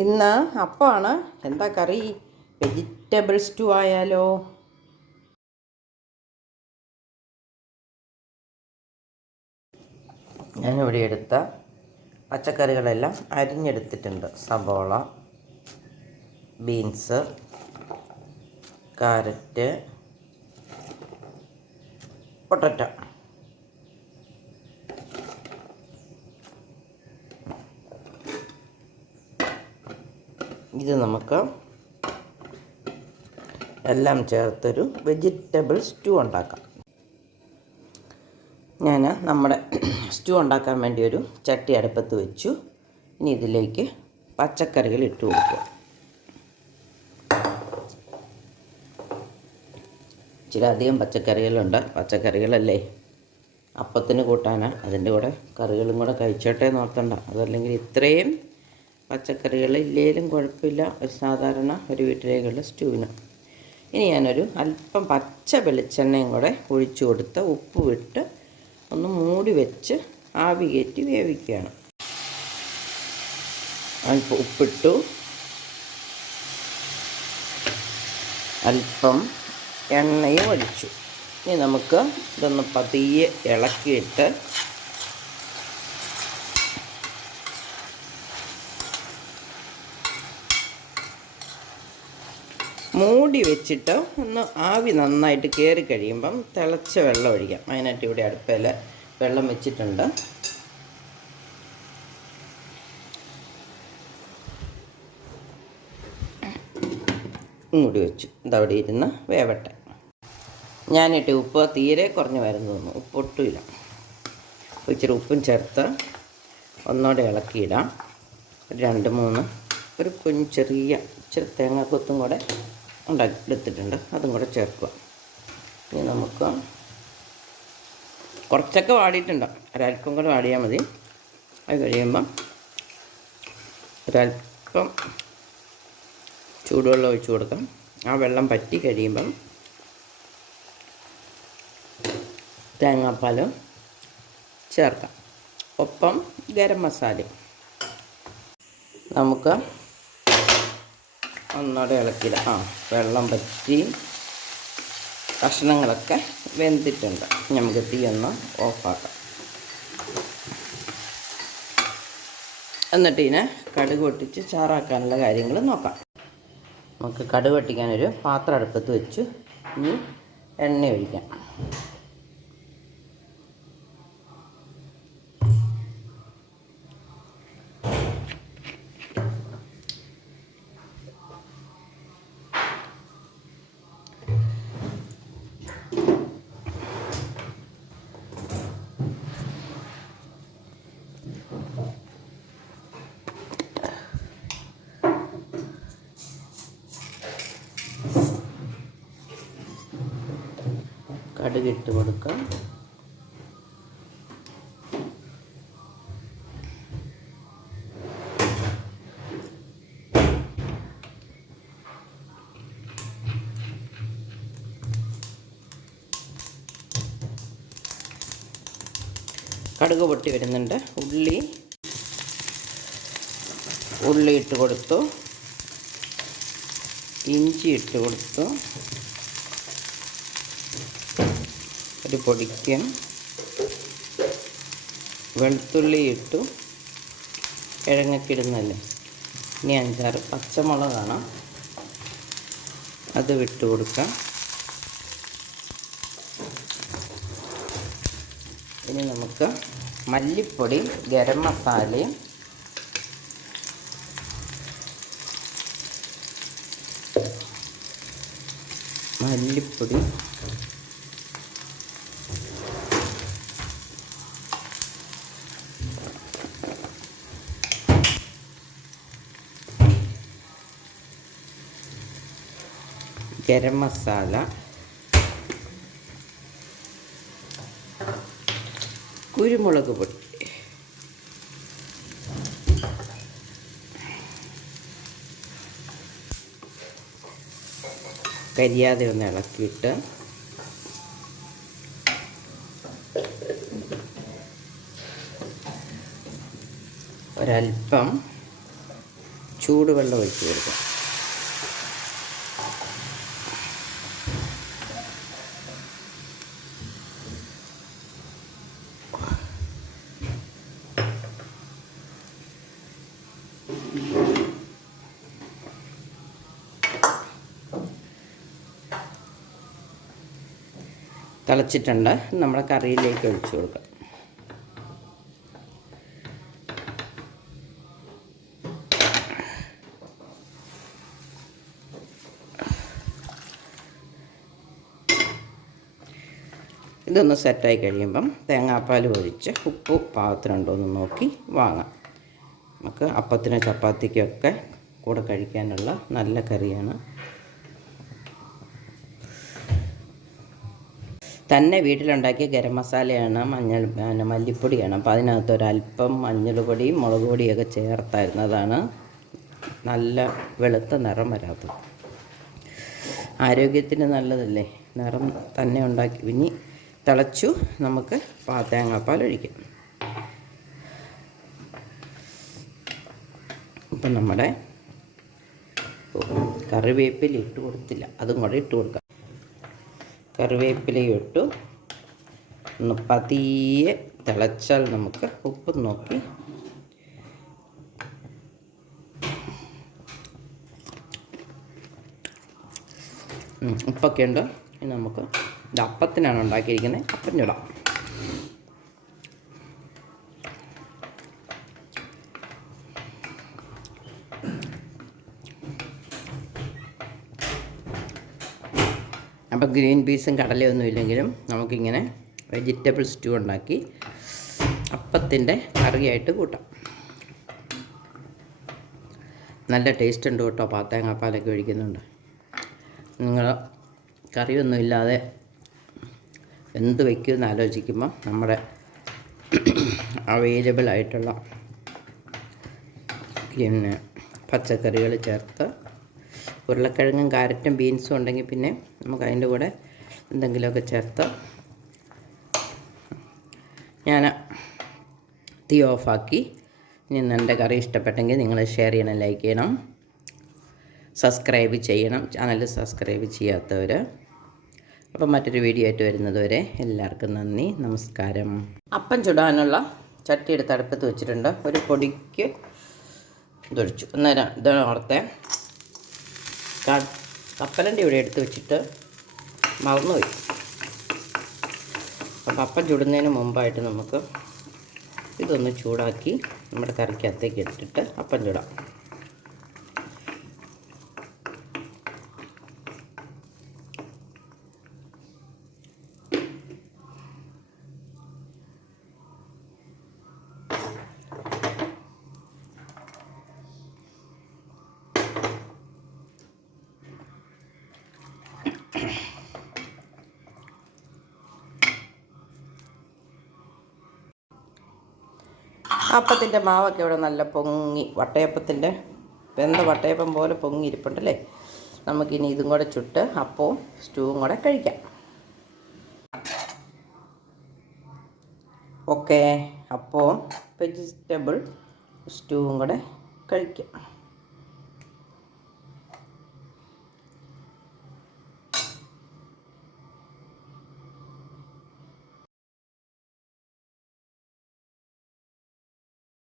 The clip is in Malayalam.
ഇന്ന് അപ്പമാണ് എന്താ കറി? വെജിറ്റബിൾ സ്റ്റൂ ആയാലോ? ഞാനിവിടെ എടുത്ത പച്ചക്കറികളെല്ലാം അരിഞ്ഞെടുത്തിട്ടുണ്ട്. സബോള ബീൻസ് കാരറ്റ് പൊട്ടറ്റോ ഇത് നമുക്ക് എല്ലാം ചേർത്തൊരു വെജിറ്റബിൾ സ്റ്റൂ ഉണ്ടാക്കാം. ഞാൻ നമ്മുടെ സ്റ്റൂ ഉണ്ടാക്കാൻ വേണ്ടി ഒരു ചട്ടി അടുപ്പത്ത് വെച്ചു. ഇനി ഇതിലേക്ക് പച്ചക്കറികൾ ഇട്ട് കൊടുക്കുക. ഇച്ചിരി അധികം പച്ചക്കറികളുണ്ട്. പച്ചക്കറികളല്ലേ? അപ്പത്തിന് കൂട്ടാനാണ് അതിന്റെ കൂടെ കറികളും കൂടെ കഴിച്ചോട്ടെ നോക്കണ്ട അതല്ലെങ്കിൽ ഇത്രയും പച്ചക്കറികൾ ഇല്ലേലും കുഴപ്പമില്ല. ഒരു സാധാരണ ഒരു വീട്ടിലേക്കുള്ള സ്റ്റൂവിന്. ഇനി ഞാനൊരു അല്പം പച്ച വെളിച്ചെണ്ണയും കൂടെ ഒഴിച്ചു കൊടുത്ത് ഉപ്പ് വിട്ട് ഒന്ന് മൂടി വെച്ച് ആവി കയറ്റി വേവിക്കുകയാണ്. അല്പം ഉപ്പിട്ടു. അല്പം എണ്ണയും ഒഴിച്ചു. ഇനി നമുക്ക് ഇതൊന്ന് പതിയെ ഇളക്കിയിട്ട് മൂടി വെച്ചിട്ട് ഒന്ന് ആവി നന്നായിട്ട് കയറി കഴിയുമ്പം തിളച്ച വെള്ളം ഒഴിക്കാം. അതിനായിട്ട് ഇവിടെ അടുപ്പയിൽ വെള്ളം വെച്ചിട്ടുണ്ട്. മൂടി വെച്ചു. ഇതവിടെ ഇരുന്ന് വേവട്ടെ. ഞാനിട്ട് ഉപ്പ് തീരെ കുറഞ്ഞ് വരുന്നു തോന്നുന്നു ഉപ്പ് ഒട്ടുമില്ല. അപ്പോൾ ഇച്ചിരി ഉപ്പും ചേർത്ത് ഒന്നോടെ ഇളക്കിയിടാം. രണ്ട് മൂന്ന് ഒരു കുഞ്ഞ് ചെറിയ ഇച്ചിരി തേങ്ങാക്കൊത്തും കൂടെ ഉണ്ടാക്കി എടുത്തിട്ടുണ്ട് അതും കൂടെ ചേർക്കുക. ഇനി നമുക്ക് കുറച്ചൊക്കെ വാടിയിട്ടുണ്ട്. ഒരൽപ്പം കൂടെ വാടിയാൽ മതി. അത് കഴിയുമ്പം ഒരൽപ്പം ചൂടുവെള്ളം ഒഴിച്ചു കൊടുക്കാം. ആ വെള്ളം പറ്റി കഴിയുമ്പം തേങ്ങാപ്പാലും ചേർക്കാം. ഒപ്പം ഗരം മസാലയും. നമുക്ക് ഒന്നോടെ ഇളക്കിയിടാം. ആ വെള്ളം പറ്റി കഷ്ണങ്ങളൊക്കെ വെന്തിട്ടുണ്ട്. നമുക്ക് തീ ഒന്ന് ഓഫാക്കാം. എന്നിട്ട് ഇതിനെ കടുക് പൊട്ടിച്ച് ചാറാക്കാനുള്ള കാര്യങ്ങൾ നോക്കാം. നമുക്ക് കടുക് പൊട്ടിക്കാനൊരു പാത്രം അടുപ്പത്ത് വെച്ച് ഇനി എണ്ണ ഒഴിക്കാം. കടുക് ഇട്ട് കൊടുക്കാം. കടുക് പൊട്ടി വരുന്നുണ്ട്. ഉള്ളി ഉള്ളി ഇട്ട് കൊടുത്തു. ഇഞ്ചി ഇട്ട് കൊടുത്തു. ഒരു പൊടിക്കൻ വെളുത്തുള്ളി ഇട്ടു കിഴങ്ങക്കിടുന്നല്ല. ഇനി അഞ്ചാറ് പച്ചമുളകാണ്. അത് വിട്ട് കൊടുക്കാം ഇനി നമുക്ക് മല്ലിപ്പൊടി ഗരം മസാലയും മല്ലിപ്പൊടി ഗരം മസാല. കുരുമുളക് പൊടി. കരിയാതെ ഒന്ന് ഇളക്കിയിട്ട് ഒരല്പം ചൂടുവെള്ളം ഒഴിച്ച് കൊടുക്കാം. തിളച്ചിട്ടുണ്ട്. നമ്മുടെ കറിയിലേക്ക് ഒഴിച്ചു കൊടുക്കാം. ഇതൊന്ന് സെറ്റായി കഴിയുമ്പം തേങ്ങാപ്പാൽ ഒഴിച്ച് ഉപ്പ് പാകത്തിനുണ്ടോ എന്ന് നോക്കി വാങ്ങാം. നമുക്ക് അപ്പത്തിന് ചപ്പാത്തിക്കൊക്കെ കൂടെ കഴിക്കാനുള്ള നല്ല കറിയാണ് തന്നെ വീട്ടിലുണ്ടാക്കിയ ഗരം മസാലയാണ് മഞ്ഞൾ പിന്നെ മല്ലിപ്പൊടിയാണ്. അപ്പോൾ അതിനകത്ത് ഒരല്പം മഞ്ഞൾപ്പൊടി മുളക് പൊടിയൊക്കെ ചേർത്തായിരുന്നതാണ് നല്ല വെളുത്ത നിറം വരാത്തത്. ആരോഗ്യത്തിന് നല്ലതല്ലേ? നിറം തന്നെ ഉണ്ടാക്കി ഇനി തിളച്ചു നമുക്ക് തേങ്ങാപ്പാൽ ഒഴിക്കാം. ഇപ്പം നമ്മുടെ കറിവേപ്പില ഇട്ട് കൊടുത്തില്ല അതും കൂടെ ഇട്ട് കൊടുക്കാം. കറിവേപ്പിലയും ഇട്ടു. ഒന്ന് പതിയെ തിളച്ചാൽ നമുക്ക് ഉപ്പ് നോക്കി. ഉപ്പൊക്കെ ഉണ്ട്? ഇനി നമുക്ക് ഇത് അപ്പത്തിനാണ് ഉണ്ടാക്കിയിരിക്കുന്നത്. അപ്പം ചുടാം അപ്പോൾ ഗ്രീൻ പീസും കടലയൊന്നും ഇല്ലെങ്കിലും നമുക്കിങ്ങനെ വെജിറ്റബിൾ സ്റ്റൂ ഉണ്ടാക്കി അപ്പത്തിന്റെ കറിയായിട്ട് കൂട്ടാം. നല്ല ടേസ്റ്റ് ഉണ്ട് കേട്ടോ പാത്തേങ്ങാപ്പാലൊക്കെ ഒഴിക്കുന്നുണ്ട്. നിങ്ങൾ കറിയൊന്നും ഇല്ലാതെ എന്ത് വയ്ക്കുമെന്ന് ആലോചിക്കുമ്പോൾ നമ്മുടെ അവൈലബിൾ ആയിട്ടുള്ള പിന്നെ പച്ചക്കറികൾ ചേർത്ത് ഉരുളക്കിഴങ്ങും കാരറ്റും ബീൻസും ഉണ്ടെങ്കിൽ പിന്നെ നമുക്ക് അതിന്റെ കൂടെ എന്തെങ്കിലുമൊക്കെ ചേർത്ത് ഞാൻ തീ ഓഫാക്കി. ഇനി എന്റെ കറി ഇഷ്ടപ്പെട്ടെങ്കിൽ നിങ്ങൾ ഷെയർ ചെയ്യണം ലൈക്ക് ചെയ്യണം സബ്സ്ക്രൈബ് ചെയ്യണം ചാനൽ സബ്സ്ക്രൈബ് ചെയ്യാത്തവർ. അപ്പം മറ്റൊരു വീഡിയോ ആയിട്ട് വരുന്നതുവരെ എല്ലാവർക്കും നന്ദി നമസ്കാരം. അപ്പം ചുടാനുള്ള ചട്ടി എടുത്ത് അടുപ്പത്ത് വെച്ചിട്ടുണ്ട്. ഒരു പൊടിക്ക് ഇതൊഴിച്ചു. അന്നേരം ഇതാണ് ഓർത്തെ. ക- കപ്പലണ്ടി ഇവിടെ എടുത്ത് വെച്ചിട്ട് മറന്നുപോയി. അപ്പം അപ്പം ചുടുന്നതിന് മുമ്പായിട്ട് നമുക്ക് ഇതൊന്ന് ചൂടാക്കി നമ്മുടെ കറിക്കകത്തേക്ക് ഇട്ടിട്ട് അപ്പം ചുടാം. അപ്പത്തിന്റെ മാവൊക്കെ ഇവിടെ നല്ല പൊങ്ങി വട്ടയപ്പത്തിന്റെ വെന്ത വട്ടയപ്പം പോലെ പൊങ്ങി ഇരിപ്പുണ്ടല്ലേ നമുക്കിനി ഇതും കൂടെ ചുട്ട് അപ്പവും സ്റ്റൂവും കൂടെ കഴിക്കാം. ഓക്കെ അപ്പവും വെജിറ്റബിൾ സ്റ്റൂവും കൂടെ കഴിക്കാം.